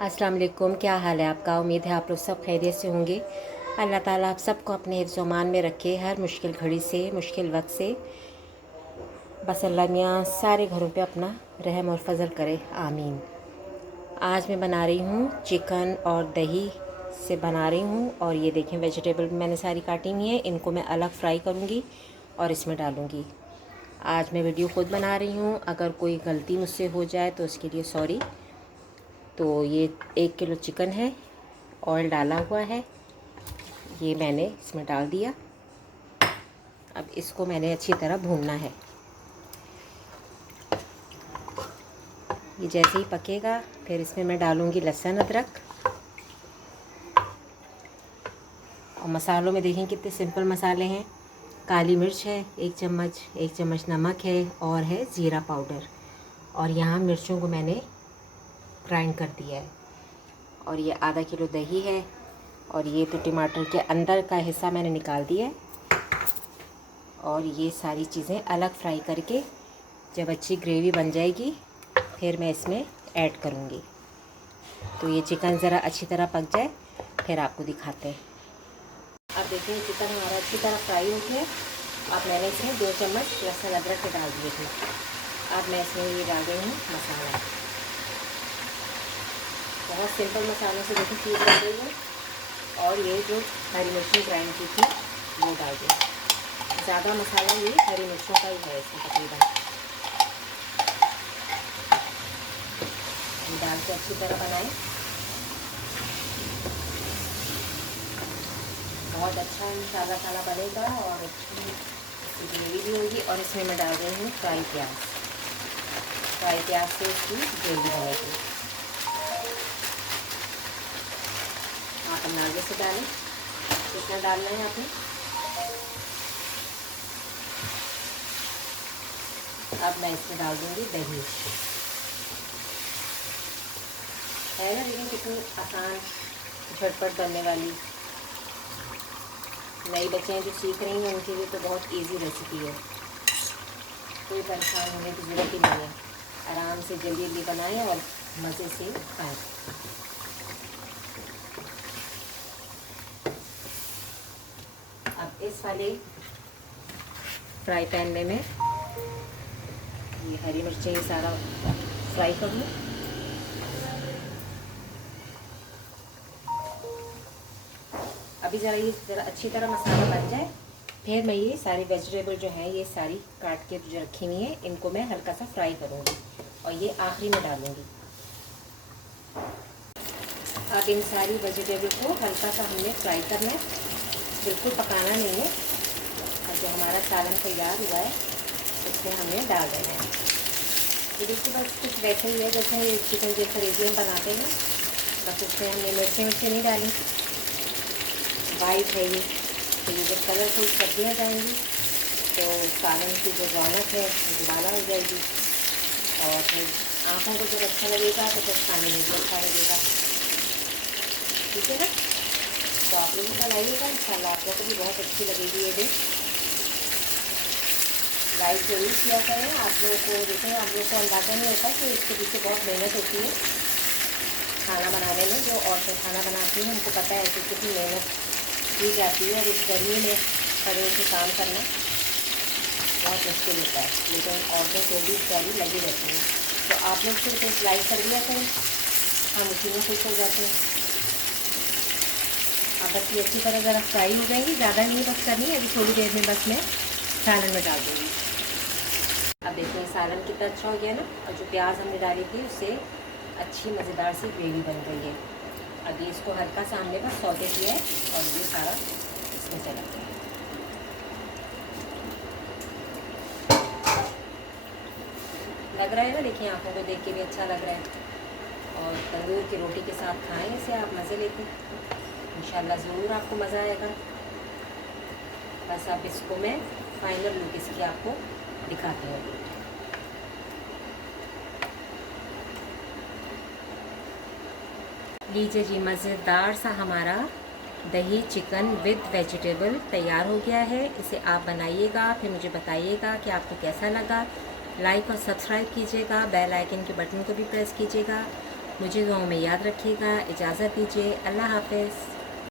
अस्सलाम वालेकुम। क्या हाल है आपका? उम्मीद है आप लोग सब खैरियत से होंगे। अल्लाह ताला आप सबको अपने हिफ्ज़ मान में रखे, हर मुश्किल घड़ी से, मुश्किल वक्त से। बस अल्लाह मियाँ सारे घरों पे अपना रहम और फजल करे, आमीन। आज मैं बना रही हूँ चिकन और दही से बना रही हूँ। और ये देखें वेजिटेबल मैंने सारी काटी हुई है, इनको मैं अलग फ्राई करूँगी और इसमें डालूँगी। आज मैं वीडियो ख़ुद बना रही हूँ, अगर कोई गलती मुझसे हो जाए तो उसके लिए सॉरी। तो ये 1 किलो चिकन है, ऑयल डाला हुआ है, ये मैंने इसमें डाल दिया। अब इसको मैंने अच्छी तरह भूनना है। ये जैसे ही पकेगा फिर इसमें मैं डालूँगी लहसुन अदरक। और मसालों में देखें कितने सिंपल मसाले हैं। काली मिर्च है 1 चम्मच, 1 चम्मच नमक है और है ज़ीरा पाउडर। और यहाँ मिर्चों को मैंने ग्राइंड कर दिया है। और ये आधा किलो दही है। और ये तो टमाटर के अंदर का हिस्सा मैंने निकाल दिया है। और ये सारी चीज़ें अलग फ्राई करके जब अच्छी ग्रेवी बन जाएगी फिर मैं इसमें ऐड करूँगी। तो ये चिकन ज़रा अच्छी तरह पक जाए फिर आपको दिखाते हैं। अब देखिए चिकन हमारा अच्छी तरह फ्राई हो गया। अब मैंने इसमें 2 चम्मच लहसुन अदरक के डाल दिए थे। अब मैं इसमें ये डाल रही हूँ मसाला। बहुत सिंपल मसालों से देखिए चीज़ बन रही है। और ये जो हरी मिर्ची ग्राइंड की थी वो डाल दी। ज़्यादा मसाला ये हरी मिर्चों का ही है इसमें तकरीबन। डाल के अच्छी तरह बनाएं। बहुत अच्छा इंशाल्लाह खाना बनेगा और अच्छी ग्रेवी भी होगी। और इसमें मैं डाल रही हूँ फ्राई प्याज। फ्राई प्याज से इसकी ग्रेवी बनेगी। आप अंदाजे से डालें कितना डालना है आपने। अब मैं इसमें डाल दूँगी दही। है ना, लेकिन कितनी आसान झटपट बनने वाली। नई बच्चियाँ जो सीख रही हैं उनके लिए तो बहुत इजी रेसिपी है। कोई परेशान होने की ज़रूरत ही नहीं है। आराम से जल्दी जल्दी बनाएं और मज़े से खाएं। अब इस वाले फ्राई पैन में मैं ये हरी मिर्चें ये सारा फ्राई कर लूँ। अभी ज़रा अच्छी तरह मसाला बन जाए फिर मैं ये सारी वेजिटेबल जो है ये सारी काट के जो रखी हुई है इनको मैं हल्का सा फ्राई करूँगी और ये आखिरी में डालूँगी। अब इन सारी वेजिटेबल को हल्का सा हमने फ्राई करना है, बिल्कुल पकाना नहीं है। और जो हमारा सालन तैयार हुआ है इसमें हमने डाल देना है। ये देखिए बस कुछ वैसे ही है जैसे ये चिकन जैसे रेडियम बनाते हैं, बस इसमें हमने मिर्चें नहीं डाली। वाइट है ये, तो ये जब कलरफुल सब्जियाँ जाएंगी तो सालन की जो रौनक है दोबारा हो जाएगी। और फिर आँखों को जब अच्छा लगेगा तो फिर खाने में भी अच्छा लगेगा। ठीक है ना? तो आप लोग बनाइएगा, इंशाल्लाह आप लोग को भी बहुत अच्छी लगेगी ये डिश। लाइक ज़रूर किया करें। आप लोगों को देखें, आप लोग को अंदाज़ा नहीं होता कि इसके पीछे बहुत मेहनत होती है खाना बनाने में। जो औरतें खाना बनाती हैं उनको पता है कि कितनी मेहनत की जाती है। और इस गर्मी में खड़े होकर काम करना बहुत मुश्किल होता है, लेकिन औरतों को भी सारी लगी रहती हैं। तो आप लोग सिर्फ एक लाइक कर दिया करें, हम उसी में खुश हो जाते हैं। अब बस ये अच्छी तरह ज़रा फ्राई हो जाएंगी, ज़्यादा नहीं बस करनी है। अभी थोड़ी देर में बस मैं सालन में डाल दूँगी। अब देखिए सालन कितना अच्छा हो गया ना। और जो प्याज हमने डाली थी उससे अच्छी मज़ेदार सी ग्रेवी बन गई है। अभी इसको हल्का सा हमने बस सौटे किया है और ये सारा इसमें चला गया। लग रहा है ना, देखिए आंखों को देख के भी अच्छा लग रहा है। और तंदूर की रोटी के साथ खाएं इसे आप मज़े लेते, इंशाल्लाह ज़रूर आपको मज़ा आएगा। बस अब इसको मैं फाइनल लुक इसकी आपको दिखाती हूँ। लीजिए जी, मज़ेदार सा हमारा दही चिकन विद वेजिटेबल तैयार हो गया है। इसे आप बनाइएगा, फिर मुझे बताइएगा कि आपको कैसा लगा। लाइक और सब्सक्राइब कीजिएगा, बेल आइकन के बटन को भी प्रेस कीजिएगा। मुझे दुआओं में याद रखिएगा। इजाज़त दीजिए। अल्लाह हाफ़िज़।